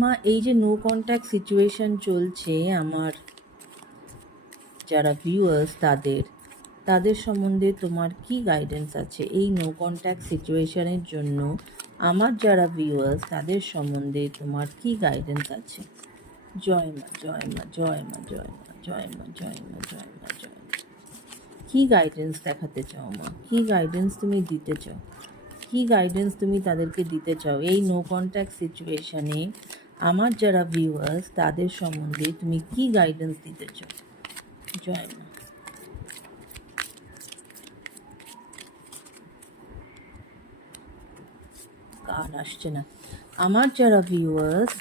মা এই যে নো কন্ট্যাক্ট সিচুয়েশন চলছে আমার যারা ভিউয়ার্স তাদের সম্বন্ধে তোমার কি গাইডেন্স আছে? এই নো কন্ট্যাক্ট সিচুয়েশনের জন্য আমার যারা ভিউয়ার্স তাদের সম্বন্ধে তোমার কি গাইডেন্স আছে? জয় মা, জয় মা, জয় মা, জয় মা, জয় মা, জয় মা, জয় মা, জয় মা। কি গাইডেন্স দেখাতে চাও মা? কি গাইডেন্স তুমি দিতে চাও? কি গাইডেন্স তুমি তাদেরকে দিতে চাও এই নো কন্ট্যাক্ট সিচুয়েশনে? আমার যারা ভিউয়ার্স তাদের সম্বন্ধে তুমি কি গাইডেন্স দিতে চাও? জয় মা। কার আসছে না? আমার যারা ভিউয়ার্স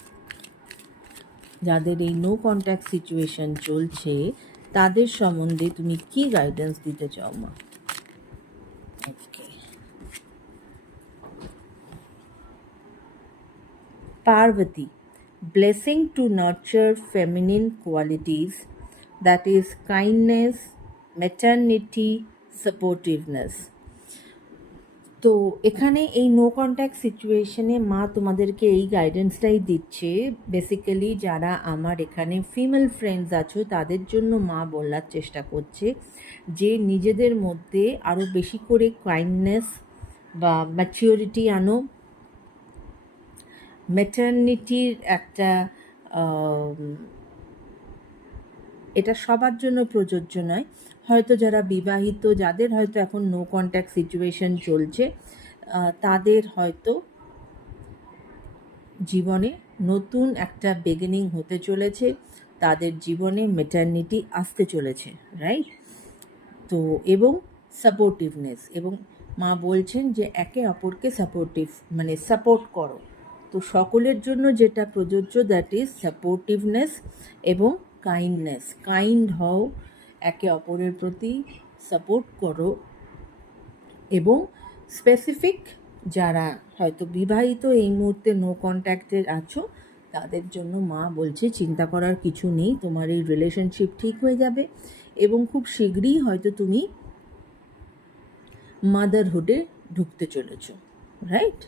যাদের এই নো কন্ট্যাক্ট সিচুয়েশন চলছে তাদের সম্বন্ধে তুমি কি গাইডেন্স দিতে চাও মা? ওকে। Parvati, blessing to nurture feminine qualities, that is kindness, maternity, supportiveness. তো এখানে এই নো কন্ট্যাক্ট সিচুয়েশনে মা তোমাদেরকে এই গাইডেন্সটাই দিচ্ছে। বেসিক্যালি যারা আমার এখানে ফিমেল ফ্রেন্ডস আছো তাদের জন্য মা বলার চেষ্টা করছে যে নিজেদের মধ্যে আরও বেশি করে কাইন্ডনেস বা ম্যাচিওরিটি আনো। ম্যাটারনিটির একটা এটা সবার জন্য প্রযোজ্য নয়, হয়তো যারা বিবাহিত যাদের হয়তো এখন নো কন্ট্যাক্ট সিচুয়েশন চলছে তাদের হয়তো জীবনে নতুন একটা বিগিনিং হতে চলেছে, তাদের জীবনে ম্যাটারনিটি আসতে চলেছে, রাইট? তো এবং সাপোর্টিভনেস, এবং মা বলছেন যে একে অপরকে সাপোর্ট করো। তো সকলের জন্য যেটা প্রযোজ্য দ্যাট ইজ সাপোর্টিভনেস এবং কাইন্ডনেস। কাইন্ড হও, একে অপরের প্রতি সাপোর্ট করো, এবং স্পেসিফিক যারা হয়তো বিবাহিত এই মুহূর্তে নো কন্ট্যাক্টে আছো তাদের জন্য মা বলছে চিন্তা করার কিছু নেই, তোমার এই রিলেশনশিপ ঠিক হয়ে যাবে এবং খুব শীঘ্রই হয়তো তুমি মাদারহুডে ঢুকতে চলেছ, রাইট?